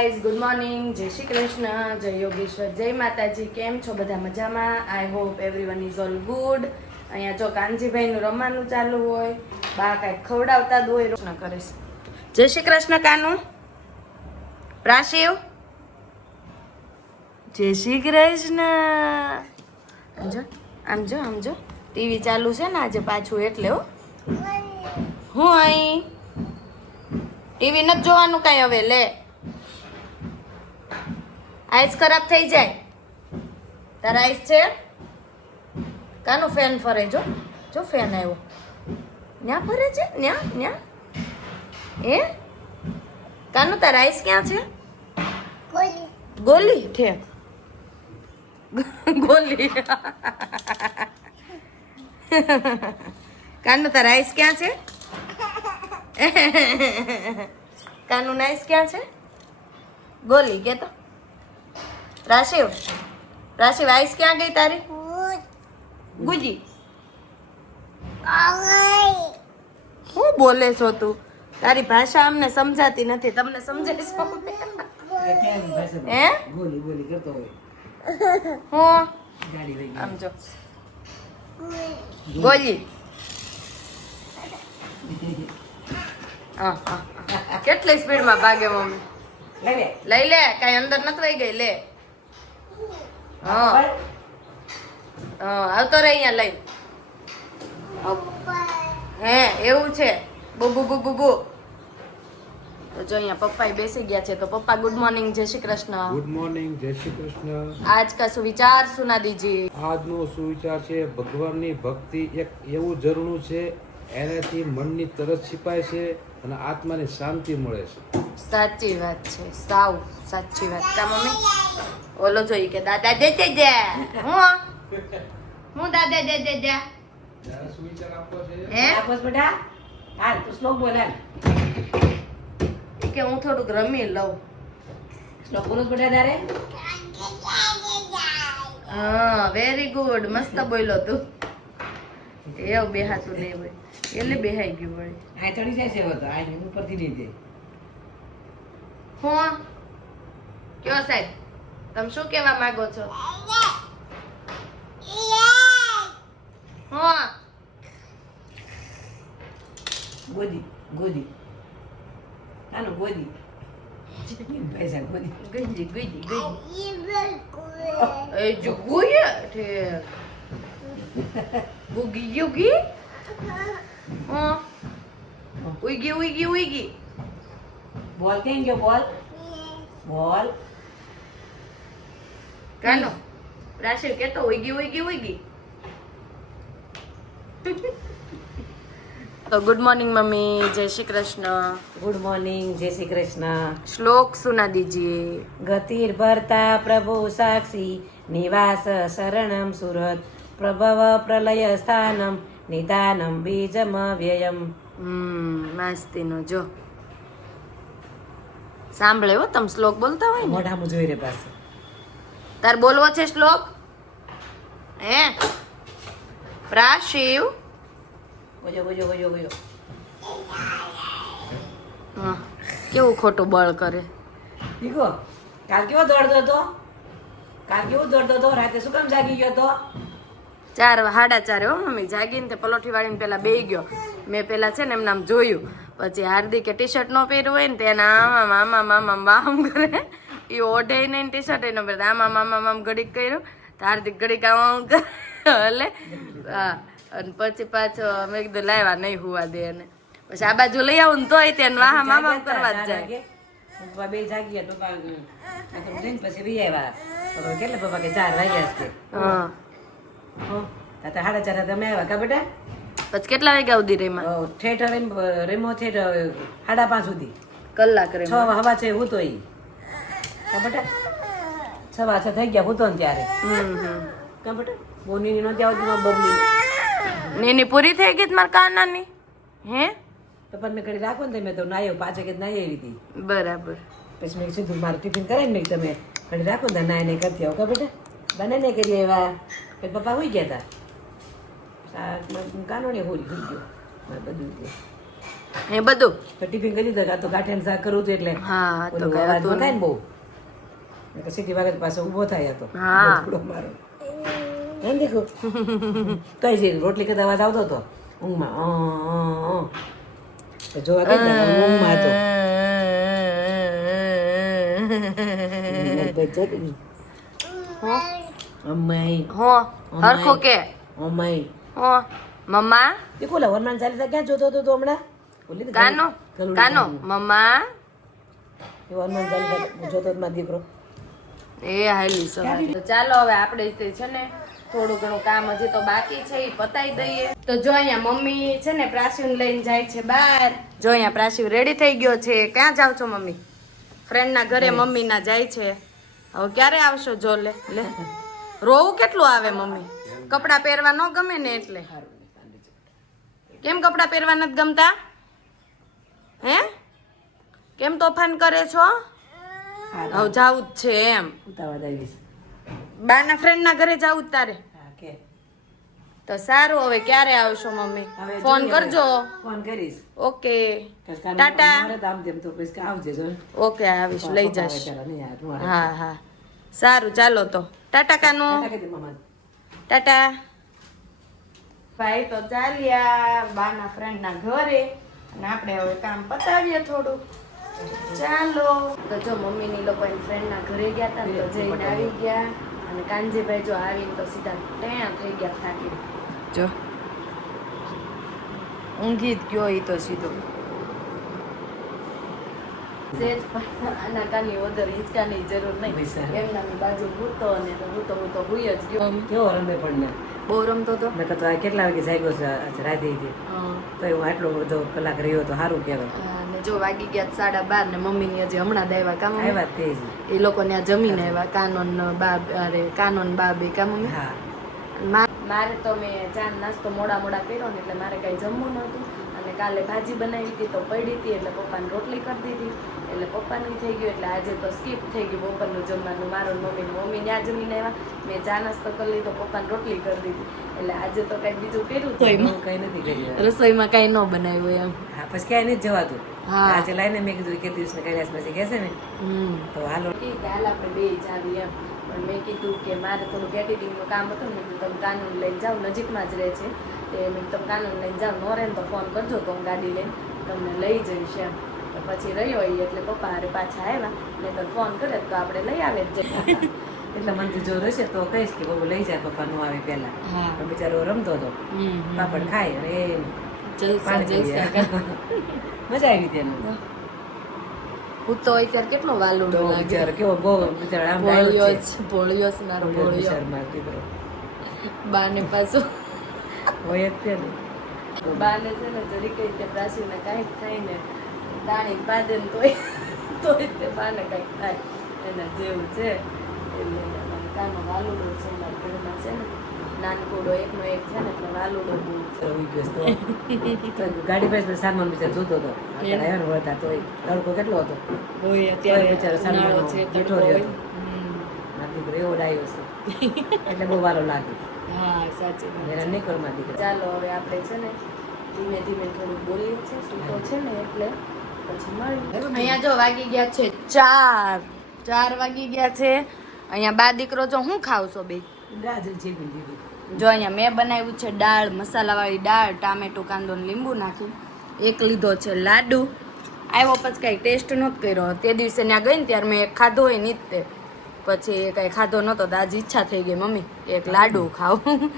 Guys good morning જય શ્રી કૃષ્ણ, જય યોગેશ્વર, જય માતાજી. કેમ છો બધા મજામાં? I hope everyone is all good અહીંયા જો કાનજીભાઈનું રમવાનું ચાલુ હોય, બા કાંઈક ખવડાવતા જ હોય રોશના કરે છે. જય શ્રી કૃષ્ણ, કાનુ. પ્રાશિવ. જય શ્રી કૃષ્ણ. આમ જો, આમ ટીવી ચાલુ છે ને આજે પાછું એટલે હો. હું અહીં. ટીવી નથી જોવાનું કાંઈ હવે, લે. આઈસ ખરાબ થઈ જાય. તારા આઈસ છે? કાનો ફેન ફરે જો? જો ફેન આવ્યો. ન્યા ફરે છે? ન્યા? ન્યા? એ કાનો તારા આઈસ ક્યાં છે? ગોલી. ઠેક ગોલી. કાનું તારા આઈસ ક્યાં છે? કાનું નાઈસ ક્યાં છે? ગોલી કેતો? તો રાશિવ રાશિવ આઈસ ક્યાં ગઈ તારી? ગુજી. શું બોલે છો તું? તારી ભાષા અમને સમજાતી નથી. તમને સમજાવીશ હે? બોલી બોલી કરતો હોય. હું. આમ જો. ગોલી હા હા હા. કેટલી સ્પીડમાં ભાગે મમ્મી? લઈ લઈ લે કઈ અંદર નથી વહી ગઈ લે. હા. હા આવતો રહે અહીંયા લઈ. હે એવું છે. બુબુ બુબુ બુ તો જો અહીંયા પપ્પા બેસી ગયા છે તો પપ્પા ગુડ મોર્નિંગ જય શ્રી કૃષ્ણ. ગુડ મોર્નિંગ જય શ્રી કૃષ્ણ. આજ કા સુવિચાર સુના દીજી આજનો સુવિચાર છે ભગવાનની ભક્તિ એક એવું ઝરણું છે એનાથી મનની તરસ છિપાય છે. અને આત્માને શાંતિ મળે છે. સાચી વાત છે. સાવ સાચી વાત. કા મમ્મી? ઓલો જોઈ કે દાદા દે દે દે. હું હું? દાદા દે દે દે. હે? બસ બેટા? હાલ તું શ્લોક બોલે કે હું થોડુંક રમી લઉં. શ્લોક બોલો બેટા તારે? હા વેરી ગુડ મસ્ત બોલ્યો તું. એવું બેહાતું નહીં હોય. એટલે બેહાઈ ગયું વળી. આ ચડી જાય છે તો. આ ઉપરથી નહીં જાય હું? કયો સાહેબ? તમે શું કહેવા માંગો છો? હા? ગોદી ગોદી. આનો ગોદી. પૈસા ગોદી. ગંજી ગંજી ગંજી. એ જો ગુયા ઠેક ગુગી ગુગી હું ઉઈગી ઉઈગી ઉઈગી બોલ કેમ ગયો બોલ બોલ કાનો રાશિ કેતો ઉઈગી ઉઈગી ઉઈગી તો ગુડ મોર્નિંગ મમ્મી જય શ્રી કૃષ્ણ ગુડ મોર્નિંગ જય શ્રી કૃષ્ણ શ્લોક સુના દીજીએ ગતિર ભરતા પ્રભુ સાક્ષી નિવાસ શરણમ સુરત પ્રભવ પ્રલય સ્થાનમ નિદાનમ બીજમ વ્યયમ હમ મસ્તીનો જો સાંભળે હો તમે શ્લોક બોલતા હોય મોઢામાં જોઈ રે પાસે તાર બોલવો છે શ્લોક? હે? પ્રાશિવ? બોજો ગોજો ગોજો હા કેવું ખોટું બળ કરે? દીકો કાલ કેવો દોડતો હતો? કાલ કેવો દોડતો હતો? રાતે શું કામ જાગી ગયો હતો? ચાર સાડા ચારે હો મમ્મી. જાગીને તે પલોઠી વાળીને પેલા બે ગયો. મેં પેલા છે ને એમને આમ જોયું. પછી હાર્દિકે ટી શર્ટ નો પહેર્યું હોય ને તેના આમા મામા મામા વામ કરે. એ ઓઢે નહીં ટી શર્ટ એનો પહેરતા આમા મામા આમ આમ ઘડીક કર્યું. તો હાર્દિક ઘડીક આમ કરે. એટલે હા. અને પછી પાછો મેં કીધું લાવ્યા નહીં હોવા દે એને. પછી આ બાજુ લઈ આવું ને તોય તેને વાહ મામા કરવા જ જાય. પપ્પા બે જાગી ગયા પપ્પા આ તો પછી બી આવ્યા. કેટલા પપ્પા કે ચાર વાગ્યા છે હા. હો. તાતા સાડા ચાર તમે આવ્યા કા બેટા? પછી કેટલા વાગ્યા સુધી રેમાં થિયેટર એમ રેમ- રેમો થિયેટર સાડા પાંચ સુધી. કલાક છ રેમાં હવા છે હું તો ઈ. કા બેટા? છ વાછા થઈ ગયા હું તો ત્યારે કા બેટા? બોની નહોતી આવતી બબલી. નીની પૂરી થઈ ગઈ મારા કાનાની? હે? પપ્પા મેં ઘડી રાખો ને તમે તો નાયો પાછા કે નાઈ આવી હતી. બરાબર. પછી મેં સીધું મારું ટિફિન કરે ને તમે ઘડી રાખો ને નાય નહીં કરતી આવો કા બેટા? બને નહીં કરી એવા પછી પપ્પા હોઈ ગયા હતા કાનોની હોઈ હોઈ ગયો. બધું. એ બધું? ટિફિન કરી દીધું તો ગાંઠિયાનું શાક કરવું હતું એટલે હા તો અવાજ ન. થાય ને બહુ. સીટી વાગત પાસે ઊભો થાય હતો. બથડો મારો. એમ દેખો. કઈ છે? રોટલી કરતા અવાજ આવતો હતો? ઊંઘમાં જોવા ગઈ ને ઊંઘમાં હતો. હો? અમાઈ હો? હરખો કે? અમાઈ હો મમ્મા? દેખો લે વરમાન ચાલીસા ક્યાં જોતો હતો તું હમણાં? કાનો કાનો મમ્મા? એ વરમાન ચાલીસા જોતો હતો દીકરો. એ હાલી સવારે તો ચાલો હવે આપણે તે છે ને થોડું ઘણું કામ હજી તો બાકી છે એ પતાઈ દઈએ. તો જો અહીંયા મમ્મી છે ને પ્રાસીન લઈને જાય છે બહાર. જો અહીંયા પ્રાસી રેડી થઈ ગયો છે. ક્યાં જાવ છો મમ્મી? ફ્રેન્ડના ઘરે મમ્મીના જાય છે. હવે ક્યારે આવશો? જો લે લે. રોવું કેટલું આવે મમ્મી? કપડાં પહેરવા ન ગમે ને એટલે. કેમ કપડાં પહેરવા નથી ગમતા? હે? કેમ તોફાન કરે છો? હવે જાવું જ છે એમ. બાના ફ્રેન્ડ ના ઘરે જાવું જ તારે. તો સારું હવે ક્યારે આવશો મમ્મી? ફોન કરજો. ફોન કરીશ. ઓકે. ટાટા. ઓકે આવીશ લઈ હું હા હા. સારું ચાલો તો. ટાટા કાનું. ટાટા. ભાઈ તો ચાલ્યા બાના ફ્રેન્ડ ના ઘરે અને આપણે હવે કામ પતાવીએ થોડું. ચાલો. તો જો મમ્મીની લોકો એની ફ્રેન્ડ ના ઘરે ગયા હતા ને તો જઈને આવી ગયા. અને કાનજીભાઈ જો આવીને તો સીધા ત્યાં થઈ ગયા થાકી. જો. ઊંઘી જ ગયો એ તો સીધો. સેજ પણ આનાકાની વગર હિંચકાની જરૂર નહીં. એમનાની બાજુ હૂતો અને તો જ ગયો. કેવો રમે પણ બહુ રમતો હતો મેં તો આ કેટલા વાગે જાગ્યો છે? રાતે તો એવું આટલો બધો કલાક રહ્યો તો સારું કહેવાય. અને જો વાગી ગયા સાડા બાર ને મમ્મીની હજી હમણાં જ કામ આવ્યા તે જ. એ લોકો ત્યાં જમીને આવ્યા કાનોન બાબ અરે કાનોન બાબે કામ હા. મારે તો મેં ચા નાસ્તો મોડા મોડા કર્યો ને એટલે મારે કઈ જમવું નહોતું. અને કાલે ભાજી બનાવી હતી તો પડી હતી એટલે પપ્પાને રોટલી કરી દીધી. એટલે પપ્પાની થઈ ગયું એટલે આજે તો સ્કીપ થઈ ગયું બપોરનું જમવાનું. મારો મમ્મીને. મમ્મી ત્યાં જમીને આવ્યા મેં ચા નાસ્તો કરી લીધો પપ્પાને રોટલી કરી દીધી. એટલે આજે તો કઈ બીજું કર્યું તો એમાં કઈ નથી કર્યું રસોઈમાં કઈ ન બનાવ્યું એમ. હા પછી ક્યાંય નથી જવાતું. આજે લાઈને મેં કીધું કે દિવસને કૈલાસ પછી કહેશે ને. તો હાલો. હાલ આપણે બે જાવી એમ. પણ મેં કીધું કે મારે થોડુંક એડિટિંગનું કામ હતું ને મેં કીધું તમે કાનૂન લઈને જાઓ નજીકમાં જ રહે છે. તે તમે કાનૂન લઈને જાઓ નો રહે ને તો ફોન કરજો તો હું ગાડી લઈને તમને લઈ જઈશ એમ. તો પછી રહ્યો ઈ એટલે પપ્પા હારે પાછા આવ્યા ને તો ફોન કરે તો આપણે લઈ આવે જ. એટલે મને જો રહેશે તો કહીશ કે બહુ લઈ જાય પપ્પા નું આવે પેલા હા. બિચારો રમતો હતો. પાપડ ખાય અને એ. મજા આવી તેનું. હું. તો અત્યારે કેટલો વાલુડો તો લાગે કેવો બહુ બિચારો આમ ભોળિયો જ ભોળિયો જ મારો ભોળિયો બાને પાછું હોય જ તે ને બાને છે ને જરી કઈ તે પ્રાચીને કાંઈક થાય ને દાણી પાદે ને તોય તોય તે બાને કાંઈક થાય. એના જેવું છે. એટલે કાનો વાલુડો છે અમારા ઘરમાં છે ને નાનકુડો એકનો એક છે ને એટલે વાલુડો બહુ છે. તો તો ગાડી પાસે સામાન બિચારો જોતો હતો. અત્યારે આવ્યો વળતા તોય તડકો કેટલો હતો? હોય તોય બિચારો સામાન બેઠો રહ્યો હતો. મારો દીકરો એવો ડાયો છે. એટલે બહુ વારો લાગે. હા સાચી હેરાન નહીં કરો મારા દીકરા. ચાલો હવે આપણે છે ને ધીમે ધીમે થોડું બોલીએ છીએ. સૂતો છે ને એટલે પછી મળીએ. અહીંયા જો વાગી ગયા છે ચાર. ચાર વાગી ગયા છે. અહીંયા બા દીકરો જો હું ખાવ છો બે? ગાજર છે બી જો અહીંયા મેં બનાવ્યું છે દાળ મસાલાવાળી દાળ ટામેટું કાંદો ને લીંબુ નાખી. એક લીધો છે લાડુ. આવ્યો પછી કાંઈ ટેસ્ટ નહોતો કર્યો. તે દિવસે ત્યાં ગઈ ને ત્યારે મેં એક ખાધો હોય નહીં જ તે. પછી કાંઈ ખાધો નહોતો તો આજે ઈચ્છા થઈ ગઈ મમ્મી કે એક લાડુ ખાવું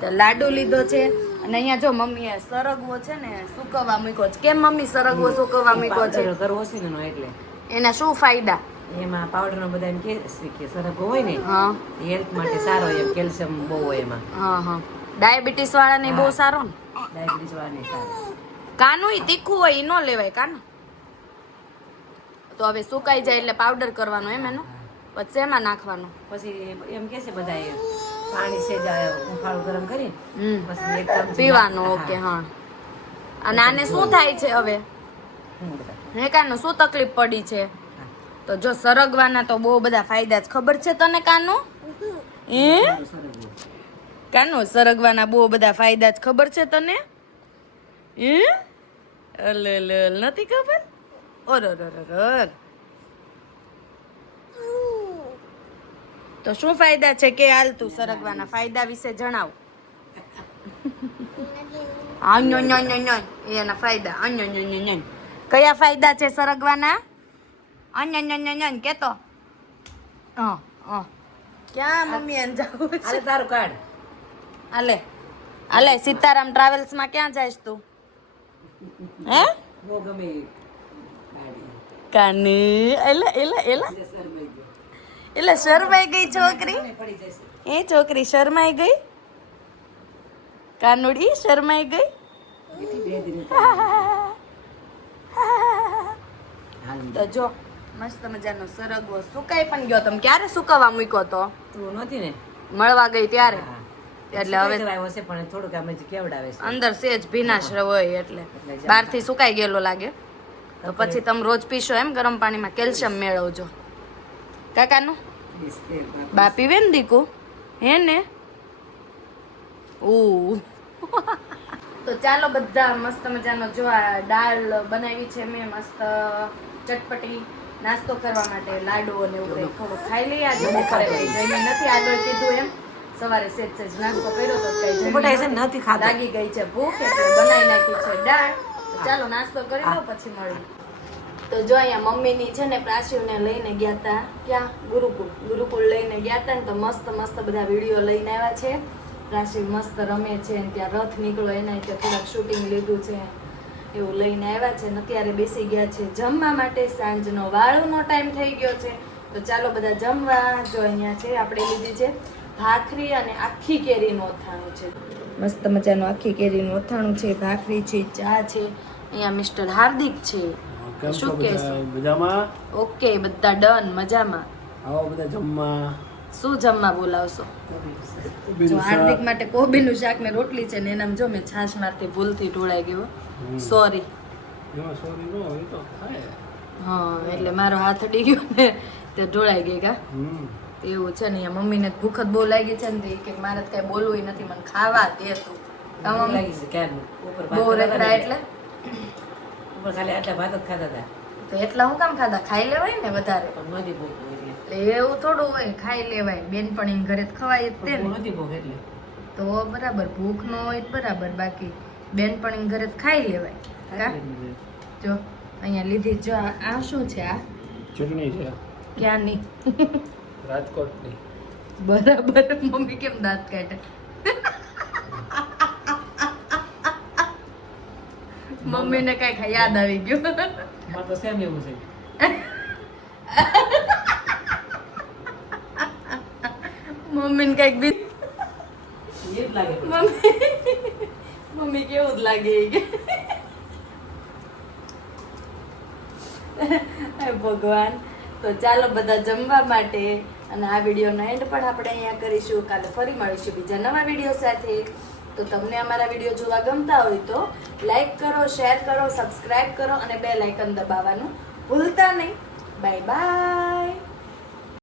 તો લાડુ લીધો છે અને અહીંયા જો મમ્મીએ સરગવો છે ને સુકવવા મૂક્યો છે. કેમ મમ્મી સરગવો સુકવવા મૂક્યો છે? કરવો છે ને એટલે. એના શું ફાયદા? એમાં પાવડર નો બધા એમ કે સરગવો હોય ને હા. હેલ્થ માટે સારો એમ કેલ્શિયમ બહુ હોય એમાં. હા હા. ડાયાબિટીસ વાળાને બહુ સારો ને? ડાયાબિટીસ વાળાને સારો. કાનું તીખું હોય ઈ ન લેવાય કાનું? તો હવે સુકાઈ જાય એટલે પાવડર કરવાનો એમ એનો? પછી એમાં નાખવાનું? પછી એમ કે છે બધા પાણી છે ઉફાળું ગરમ કરી પછી પીવાનું ઓકે હા. અને આને શું થાય છે હવે? હમ, હે કાનું શું તકલીફ પડી છે? તો જો સરગવાના તો બહુ બધા ફાયદા જ ખબર છે તને કાનો? એ કાનો સરગવાના બહુ બધા ફાયદા જ ખબર છે તને? એ અલ. નથી ખબર? ઓર ઓર ઓર ઓર, ઓર તો શું ફાયદા છે? કે હાલ તું સરગવાના ફાયદા વિશે જણાવ. એના ફાયદા. કયા ફાયદા છે સરગવાના? અન્ય અન્ય અન્ય અન્ય કેતો હા હા. ક્યાં મમ્મી જવું છે? તારું કાર્ડ હાલે. હાલે સીતારામ ટ્રાવેલ્સમાં ક્યાં જઈશ તું? હે? ગમે કાની એલા એલા એલા. એટલે શરમાઈ ગઈ છોકરી? એ છોકરી શરમાઈ ગઈ? કાનુડી શરમાઈ ગઈ? તો જો મસ્ત મજાનો સરગવો સુકાઈ પણ ગયો. તમે ક્યારે સુકાવા મૂક્યો તો? તું નથી ને? મળવા ગઈ ત્યારે? એટલે હવે પણ થોડુંક આમ જ કેવડાવે છે. અંદર સેજ ભીનાશ હોય એટલે. એટલે બહારથી સુકાઈ ગયેલો લાગે. તો પછી તમે રોજ પીશો એમ ગરમ પાણીમાં કેલ્શિયમ મેળવજો. કાકાનું? બા પીવે ને દીકુ? હે ને? ઓ તો ચાલો બધા મસ્ત મજાનો જો આ દાળ બનાવી છે મેં મસ્ત ચટપટી નાસ્તો કરવા માટે લાડુ અને એવું કંઈક થોડું ખાઈ લઈએ. આજે બપોરે કંઈ જમી નથી આગળ કીધું એમ. સવારે સેજ સેજ નાસ્તો કર્યો તો કઈ જમી બટાઈ છે ને નથી ખાતા. લાગી ગઈ છે ભૂખ એટલે બનાવી નાખી છે દાળ. ચાલો નાસ્તો કરી લો પછી મળીએ. તો જો અહીંયા મમ્મીની છે ને પ્રાચીવને લઈને ગયા હતા ક્યાં? ગુરુકુળ. ગુરુકુળ લઈને ગયા હતા ને તો મસ્ત મસ્ત બધા વીડિયો લઈને આવ્યા છે. પ્રાચીવ મસ્ત રમે છે ને ત્યાં રથ નીકળો, એના ત્યાં થોડાક શૂટિંગ લીધું છે. એવું લઈને આવ્યા છે ને અત્યારે બેસી ગયા છે જમવા માટે. સાંજનો વાળુનો ટાઈમ થઈ ગયો છે. તો ચાલો બધા જમવા જો અહીંયા છે, આપણે લીધી છે ભાખરી અને આખી કેરીનું અથાણું છે. મસ્ત મજાનું આખી કેરીનું અથાણું છે, ભાખરી છે, ચા છે. અહીંયા મિસ્ટર હાર્દિક છો. શું બધા? મજામાં? ઓકે બધા ડન મજામાં. આવો બધા જમવા. શું જમવા બોલાવશો? જો હાર્દિક માટે કોબીનું શાક ને રોટલી છે ને એનામ જો મેં છાશ મારથી ભૂલથી ઢોળાઈ ગયો સોરી એમાં સોરી નો હોય તો થાય. હા એટલે મારો હાથ અડી ગયો ને તે ઢોળાઈ ગઈ કા? એવું છે ને મમ્મીને ભૂખ જ બહુ લાગી છે ને કે મારે તો કઈ બોલવું નથી મને ખાવા દે તું. કા લાગી છે ક્યારનું. ઉપર ભાત બહુ રખડા એટલે? ઉપર ખાલી આટલા ભાત જ ખાતા હતા. તો એટલા હું કામ ખાધા? ખાઈ લેવાય ને વધારે? પણ નથી ભૂખ એટલે એવું થોડું હોય ખાઈ લેવાય. બેનપણી ઘરે જ ખવાય તે નથી ભૂખ એટલે. તો બરાબર ભૂખ ન હોય બરાબર. બાકી બેનપણી ઘરે જ ખાઈ લેવાય. જો અહીંયા લીધી. જો આ આ શું છે આ? ચટણી છે. ક્યાંની? રાજકોટની. બરાબર. મમ્મી કેમ દાંત કાઢે? મમ્મીને કઈ યાદ આવી ગયું. મારે તો સેમ એવું છે. મમ્મીને કંઈક બી મમ્મી મમ્મી કેવું જ લાગે કે ભગવાન. તો ચાલો બધા જમવા માટે અને આ વિડીયોનો એન્ડ પણ આપણે અહીંયા કરીશું. કાલે ફરી મળીશું બીજા નવા વીડિયો સાથે. તો તમને અમારા વીડિયો જોવા ગમતા હોય તો લાઈક કરો શેર કરો સબસ્ક્રાઈબ કરો અને બે લાઇકન દબાવવાનું ભૂલતા નહીં. Bye bye